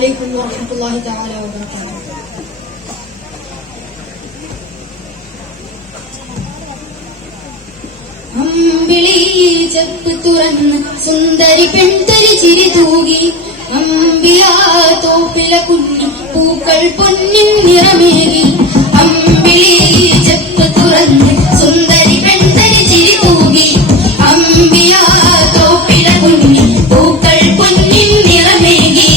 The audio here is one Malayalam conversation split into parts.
عليكم ورحمة الله تعالى وبركاته. അമ്പിളി ചെപ്പ് തുറന്ന് സുന്ദരി പെൺതരി ചിരി തൂകി അമ്പിയാ തോപ്പില കുഞ്ഞി പൂക്കൾ പൊന്നിൻ നിറമേകി അമ്പിളി ചെപ്പ് തുറന്ന് സുന്ദരി പെൺതരി ചിരി തൂകി അമ്പിയാ തോപ്പില കുഞ്ഞി പൂക്കൾ പൊന്നിൻ നിറമേകി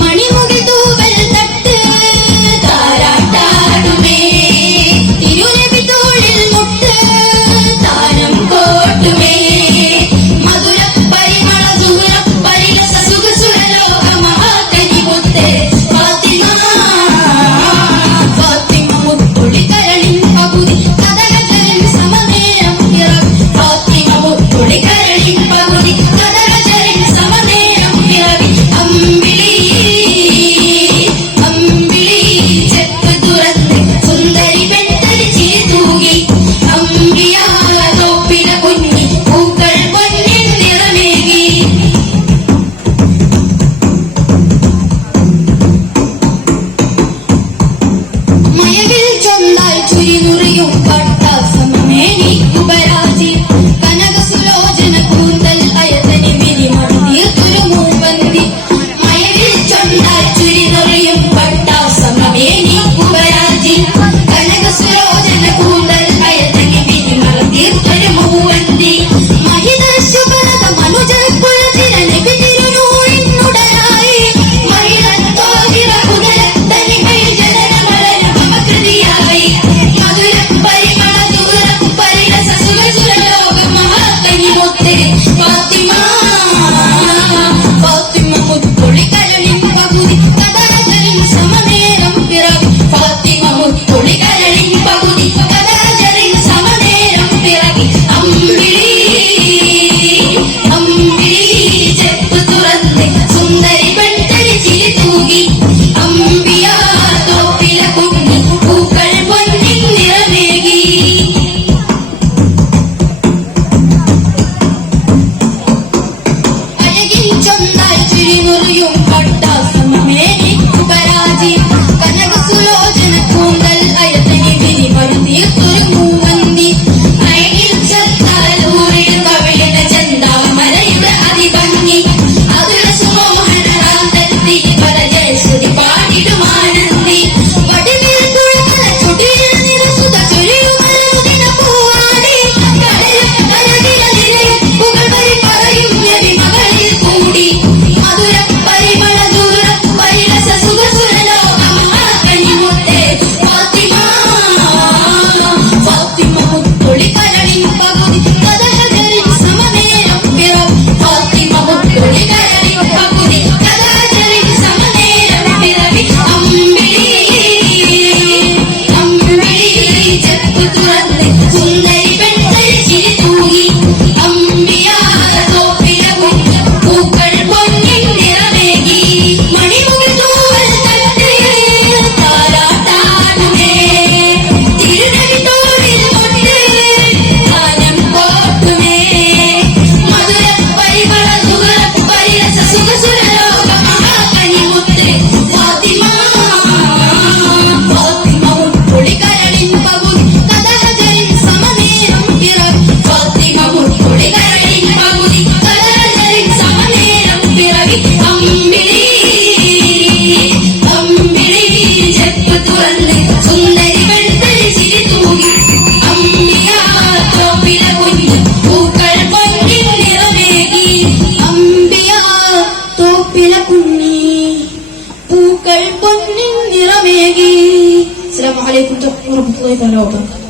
മണിമുകിൽ തൂവൽ തട്ട് താരാട്ടാടുമേ തിരുനബി തോളിൽ മുട്ട് താരം കോട്ടുമേ മധുര പരിമള സുര പരിലസ സുഖസുര ലോക മഹാകനി മുത്തേ ഫാത്തിമ ഫാത്തിമ മുത്തുളി കരളിൻ പകുതി കഥകചരൻ സമനേരം പിറവി ഫാത്തിമ മുത്തുളി കരളിൻ പകുതി കഥകചരൻ സമനേരം പിറവി അമ്പിളി അമ്പിളി ചെപ്പ് തുറന്ന് സുന്ദരി പെൺതരി ചിരി തൂകി അമ്പിയാ തോപ്പില കുഞ്ഞി പൂക്കൾ പൊന്നിൻ നിറമേകി മയവിൽ ചൊന്നാൽ ചുരിനുറിയും പട്ടാസമേനി ഉപരാജി കനകസുലോചന കൂന്തൽ അയതനി മിനിമണി തീർത്തൊരു മൂവന്തി മയവിൽ ചൊന്നാൽ ചുരിനുറിയും പട്ടാസമേനി ഉപരാജി കനകസുലോചന കൂന്തൽ അയതനി മിനിമണി തീർത്തൊരു മൂവന്തി മഹിത ശുഭനത മനുജ കുലചിര നബി തിരുനൂറിനുടനായി മഹിളത്തോഹിറ കുതരത്തനിമയിൽ ജനന മരണ മമകൃതിയായി മധുര പരിമള ദൂര പരിലസ സുഖസുര ലോക മഹാകനി മുത്തേ ഫാത്തിമ ഫാത്തിമ മുത്തുളി കരളിൻ പകുതി കഥകചരൻ സമനേരം പിറവി ഫാത്തിമ മുത്തുളി കരളിൻ പകുതി കഥകചരൻ സമനേരം പിറവി അമ്പിളി അമ്പിളി ചെപ്പ് തുറന്ന് സുന്ദരി പെൺതരി ചിരി തൂകി അമ്പിയാ തോപ്പില കുഞ്ഞി പൂക്കൾ പൊന്നിൻ നിറമേകി അഴകിൻ ചൊന്നാൽ ചുരിമുറിയും പട്ടാസമേനി ഉപരാജി കനകസുലോചന കൂന്തൽ അയതനി വിരിമണി തീർത്തൊരു മൂവന്തി അഴകിൽ ചത്താൽ ഊരിൽ കവിളിന ചന്താമരയുടെ അതിഭംഗി അതുല സുമോഹനരാന്തരത്തി പരജയശ്രുതി പാടിടുമാനന്ദി വടിവിൽ കുഴമല ചുടിയിൽ നിരസുത ചൊരിയുമലമുദിന പൂവാടി കടലും കരകില നിരയും പുകഴ്വരി പറയും നബി മകളിൽ കൂടി മധുര പരിമള ദൂര പരിലസ സുഖസുര ലോക മഹാകനി മുത്തേ ഫാത്തിമ ഫാത്തിമ മുത്തുളി കരളിൻ പകുതി കഥകചരൻ സമനേരം പിറവി ഫാത്തിമ മുത്തുളി കരളിൻ പകുതി കഥകചരൻ സമനേരം പിറവി അമ്പിളി അമ്പിളി ചെപ്പ് തുറന്ന് സുന്ദരി പെൺതരി ചിരി തൂകി അമ്പിയാ തോപ്പില കുഞ്ഞി പൂക്കൾ പൊന്നിൻ നിറമേകി മണിമുകിൽ തൂവൽ തട്ട് താരാട്ടാടുമേ തിരുനബി തോളിൽ മുട്ട് താരം കോട്ടുമേ മധുര പരിമള സുര പരിലസ സുഖസുര ലോക മഹാകനി മുത്തേ ഫാത്തിമ ഫാത്തിമ മുത്തുളി കരളിൻ പകുതി കഥകചരൻ സമനേരം പിറവി ഫാത്തിമ മുത്തുളി കരളിൻ പകുതി കഥകചരൻ സമനേരം പിറവി അമ്പിളി അമ്പിളി ചെപ്പ് തുറന്ന് സുന്ദരി പെൺതരി ചിരി തൂകി അമ്പിയാ തോപ്പില കുഞ്ഞി പൂക്കൾ പൊന്നിൻ നിറമേകി അമ്പിയാ തോപ്പില കുഞ്ഞി പൂക്കൾ പൊന്നിൻ നിറമേകി. അസ്സലാമു അലൈക്കും വറഹ്മത്തുള്ളാഹി വബറകാതുഹു.